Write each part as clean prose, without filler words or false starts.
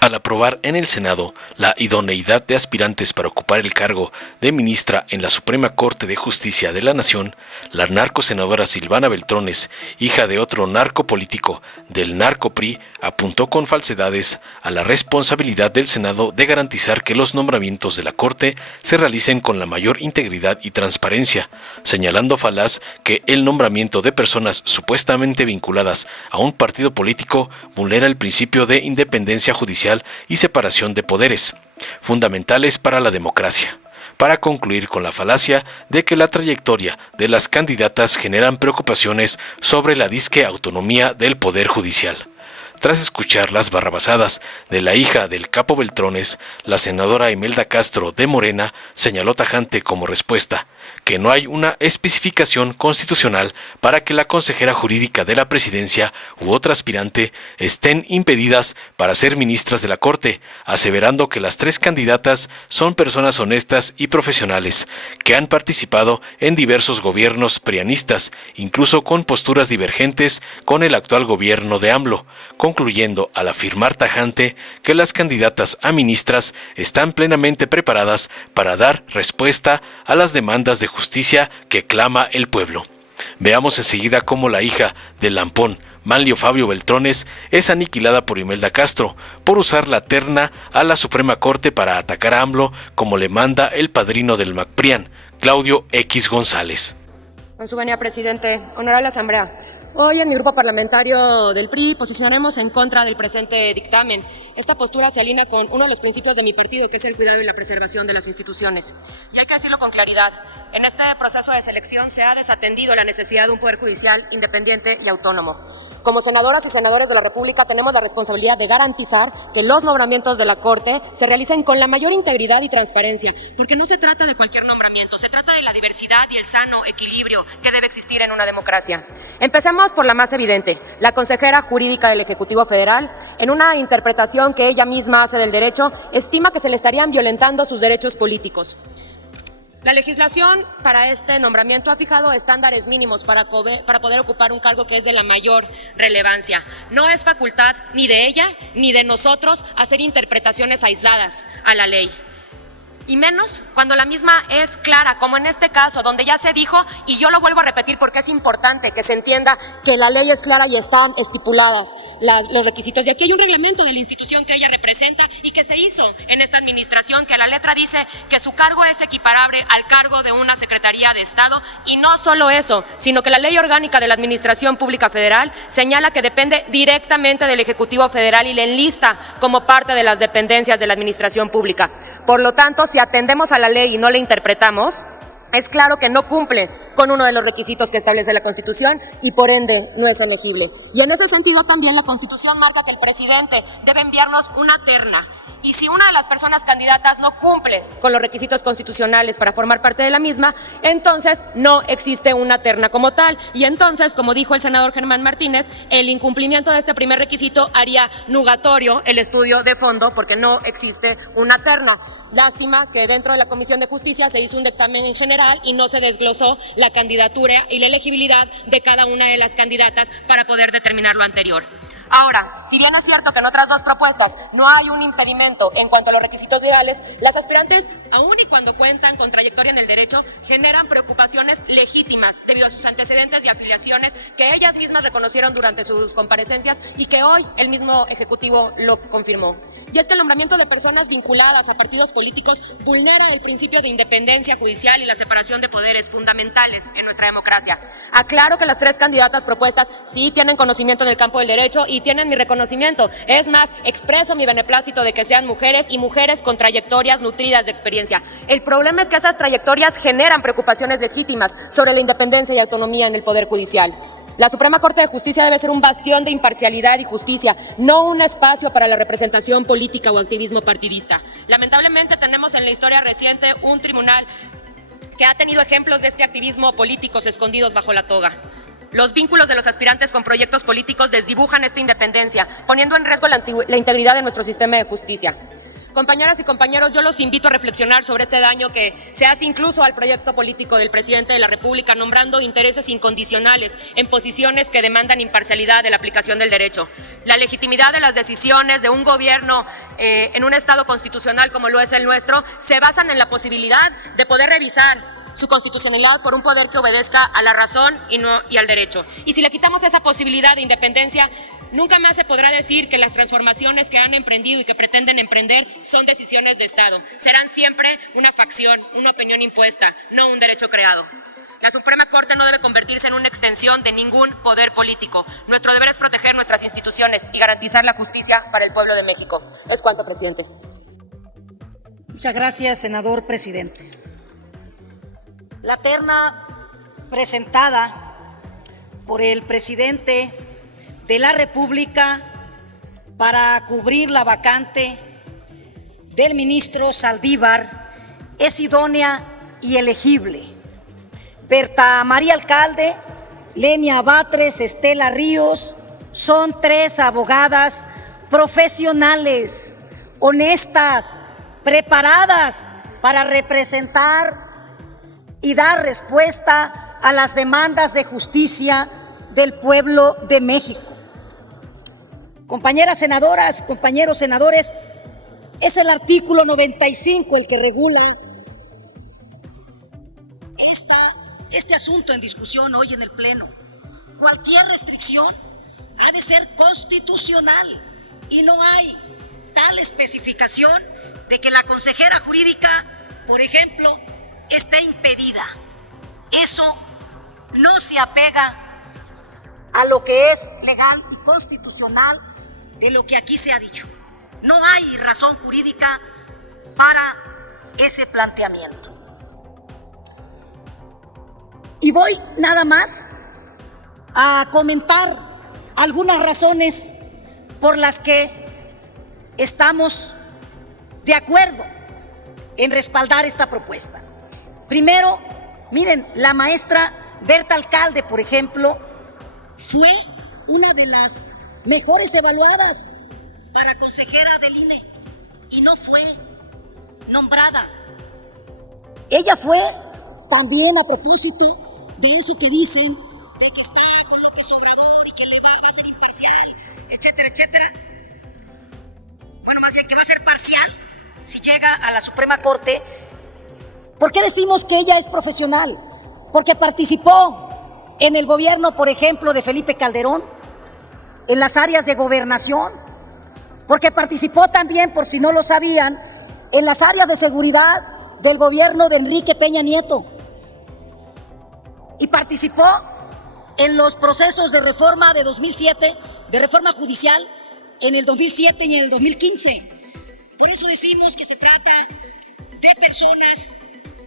Al aprobar en el Senado la idoneidad de aspirantes para ocupar el cargo de ministra en la Suprema Corte de Justicia de la Nación, la narcosenadora Silvana Beltrones, hija de otro narcopolítico del narco-PRI, apuntó con falsedades a la responsabilidad del Senado de garantizar que los nombramientos de la Corte se realicen con la mayor integridad y transparencia, señalando falaz que el nombramiento de personas supuestamente vinculadas a un partido político vulnera el principio de independencia judicial y separación de poderes, fundamentales para la democracia, para concluir con la falacia de que la trayectoria de las candidatas generan preocupaciones sobre la disque autonomía del Poder Judicial. Tras escuchar las barrabasadas de la hija del capo Beltrones, la senadora Imelda Castro de Morena señaló tajante como respuesta que no hay una especificación constitucional para que la consejera jurídica de la presidencia u otra aspirante estén impedidas para ser ministras de la Corte, aseverando que las tres candidatas son personas honestas y profesionales, que han participado en diversos gobiernos prianistas, incluso con posturas divergentes con el actual gobierno de AMLO, concluyendo al afirmar tajante que las candidatas a ministras están plenamente preparadas para dar respuesta a las demandas de justicia que clama el pueblo. Veamos enseguida cómo la hija del lampón, Manlio Fabio Beltrones, es aniquilada por Imelda Castro por usar la terna a la Suprema Corte para atacar a AMLO como le manda el padrino del MacPrian, Claudio X González. Con su venia, presidente, honorable asamblea. Hoy en mi grupo parlamentario del PRI posicionaremos en contra del presente dictamen. Esta postura se alinea con uno de los principios de mi partido, que es el cuidado y la preservación de las instituciones. Y hay que decirlo con claridad, en este proceso de selección se ha desatendido la necesidad de un poder judicial independiente y autónomo. Como senadoras y senadores de la República tenemos la responsabilidad de garantizar que los nombramientos de la Corte se realicen con la mayor integridad y transparencia, porque no se trata de cualquier nombramiento, se trata de la diversidad y el sano equilibrio que debe existir en una democracia. Empecemos por la más evidente, la consejera jurídica del Ejecutivo Federal, en una interpretación que ella misma hace del derecho, estima que se le estarían violentando sus derechos políticos. La legislación para este nombramiento ha fijado estándares mínimos para poder ocupar un cargo que es de la mayor relevancia. No es facultad ni de ella ni de nosotros hacer interpretaciones aisladas a la ley. Y menos cuando la misma es clara, como en este caso, donde ya se dijo, y yo lo vuelvo a repetir porque es importante que se entienda que la ley es clara y están estipuladas los requisitos. Y aquí hay un reglamento de la institución que ella representa y que se hizo en esta administración, que a la letra dice que su cargo es equiparable al cargo de una Secretaría de Estado. Y no solo eso, sino que la Ley Orgánica de la Administración Pública Federal señala que depende directamente del Ejecutivo Federal y le enlista como parte de las dependencias de la Administración Pública. Por lo tanto, si atendemos a la ley y no la interpretamos, es claro que no cumple con uno de los requisitos que establece la Constitución y por ende no es elegible. Y en ese sentido también la Constitución marca que el presidente debe enviarnos una terna. Y si una de las personas candidatas no cumple con los requisitos constitucionales para formar parte de la misma, entonces no existe una terna como tal. Y entonces, como dijo el senador Germán Martínez, el incumplimiento de este primer requisito haría nugatorio el estudio de fondo porque no existe una terna. Lástima que dentro de la Comisión de Justicia se hizo un dictamen en general y no se desglosó la candidatura y la elegibilidad de cada una de las candidatas para poder determinar lo anterior. Ahora, si bien es cierto que en otras dos propuestas no hay un impedimento en cuanto a los requisitos legales, las aspirantes, aun y cuando cuentan con trayectoria en el derecho, generan preocupaciones legítimas debido a sus antecedentes y afiliaciones que ellas mismas reconocieron durante sus comparecencias y que hoy el mismo Ejecutivo lo confirmó. Y es que el nombramiento de personas vinculadas a partidos políticos vulnera el principio de independencia judicial y la separación de poderes fundamentales en nuestra democracia. Aclaro que las tres candidatas propuestas sí tienen conocimiento en el campo del derecho y tienen mi reconocimiento. Es más, expreso mi beneplácito de que sean mujeres y mujeres con trayectorias nutridas de experiencia. El problema es que esas trayectorias generan preocupaciones legítimas sobre la independencia y autonomía en el Poder Judicial. La Suprema Corte de Justicia debe ser un bastión de imparcialidad y justicia, no un espacio para la representación política o activismo partidista. Lamentablemente tenemos en la historia reciente un tribunal que ha tenido ejemplos de este activismo políticos escondidos bajo la toga. Los vínculos de los aspirantes con proyectos políticos desdibujan esta independencia, poniendo en riesgo la integridad de nuestro sistema de justicia. Compañeras y compañeros, yo los invito a reflexionar sobre este daño que se hace incluso al proyecto político del presidente de la República, nombrando intereses incondicionales en posiciones que demandan imparcialidad de la aplicación del derecho. La legitimidad de las decisiones de un gobierno en un Estado constitucional como lo es el nuestro se basan en la posibilidad de poder revisar su constitucionalidad por un poder que obedezca a la razón y al derecho. Y si le quitamos esa posibilidad de independencia, nunca más se podrá decir que las transformaciones que han emprendido y que pretenden emprender son decisiones de Estado. Serán siempre una facción, una opinión impuesta, no un derecho creado. La Suprema Corte no debe convertirse en una extensión de ningún poder político. Nuestro deber es proteger nuestras instituciones y garantizar la justicia para el pueblo de México. Es cuanto, presidente. Muchas gracias, senador presidente. La terna presentada por el presidente de la República para cubrir la vacante del ministro Saldívar es idónea y elegible. Berta María Alcalde, Lenia Batres, Estela Ríos son 3 abogadas profesionales, honestas, preparadas para representar y dar respuesta a las demandas de justicia del pueblo de México. Compañeras senadoras, compañeros senadores, es el artículo 95 el que regula este asunto en discusión hoy en el Pleno. Cualquier restricción ha de ser constitucional y no hay tal especificación de que la consejera jurídica, por ejemplo, esté impedida. Eso no se apega a lo que es legal y constitucional de lo que aquí se ha dicho. No hay razón jurídica para ese planteamiento. Y voy nada más a comentar algunas razones por las que estamos de acuerdo en respaldar esta propuesta. Primero, miren, la maestra Berta Alcalde, por ejemplo, fue una de las mejores evaluadas para consejera del INE y no fue nombrada. Ella fue también, a propósito de eso que dicen, de que está con López Obrador y que le va a ser imparcial, etcétera, etcétera. Bueno, más bien que va a ser parcial si llega a la Suprema Corte. ¿Por qué decimos que ella es profesional? Porque participó en el gobierno, por ejemplo, de Felipe Calderón, en las áreas de gobernación, porque participó también, por si no lo sabían, en las áreas de seguridad del gobierno de Enrique Peña Nieto, y participó en los procesos de reforma de 2007, de reforma judicial, en el 2007 y en el 2015. Por eso decimos que se trata de personas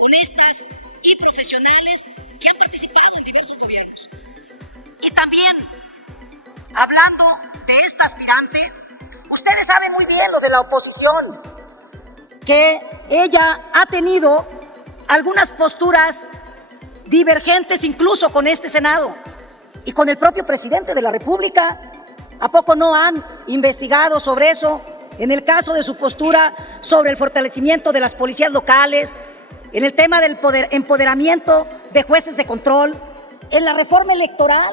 honestas y profesionales que han participado en diversos gobiernos. Y también, hablando de esta aspirante, ustedes saben muy bien lo de la oposición, que ella ha tenido algunas posturas divergentes incluso con este Senado y con el propio presidente de la República. ¿A poco no han investigado sobre eso? En el caso de su postura sobre el fortalecimiento de las policías locales, en el tema del empoderamiento de jueces de control, en la reforma electoral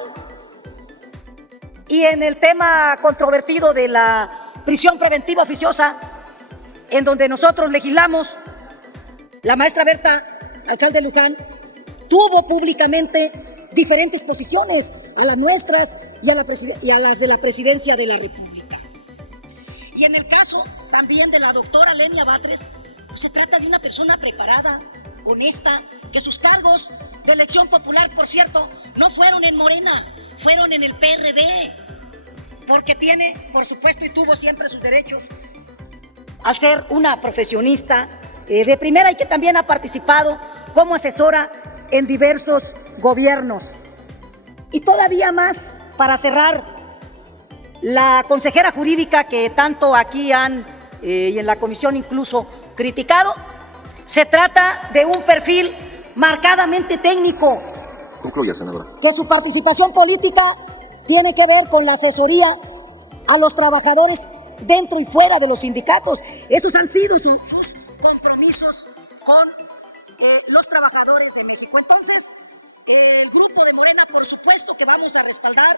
y en el tema controvertido de la prisión preventiva oficiosa, en donde nosotros legislamos. La maestra Berta Alcalde Luján tuvo públicamente diferentes posiciones a las nuestras y a las de la presidencia de la República. Y en el caso también de la doctora Lenia Batres, pues se trata de una persona preparada, honesta, que sus cargos de elección popular, por cierto, no fueron en Morena, fueron en el PRD, porque tiene, por supuesto, y tuvo siempre sus derechos al ser una profesionista de primera, y que también ha participado como asesora en diversos gobiernos. Y todavía más, para cerrar, la consejera jurídica que tanto aquí han y en la comisión incluso criticado, se trata de un perfil marcadamente técnico. Concluya, senadora. Que su participación política tiene que ver con la asesoría a los trabajadores dentro y fuera de los sindicatos. Esos han sido sus compromisos con los trabajadores de México. Entonces, el grupo de Morena, por supuesto que vamos a respaldar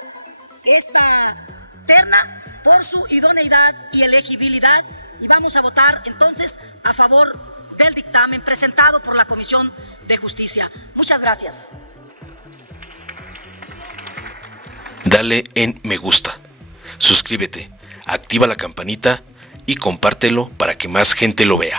esta terna por su idoneidad y elegibilidad, y vamos a votar entonces a favor del dictamen presentado por la Comisión de Justicia. Muchas gracias. Dale en me gusta, suscríbete, activa la campanita y compártelo para que más gente lo vea.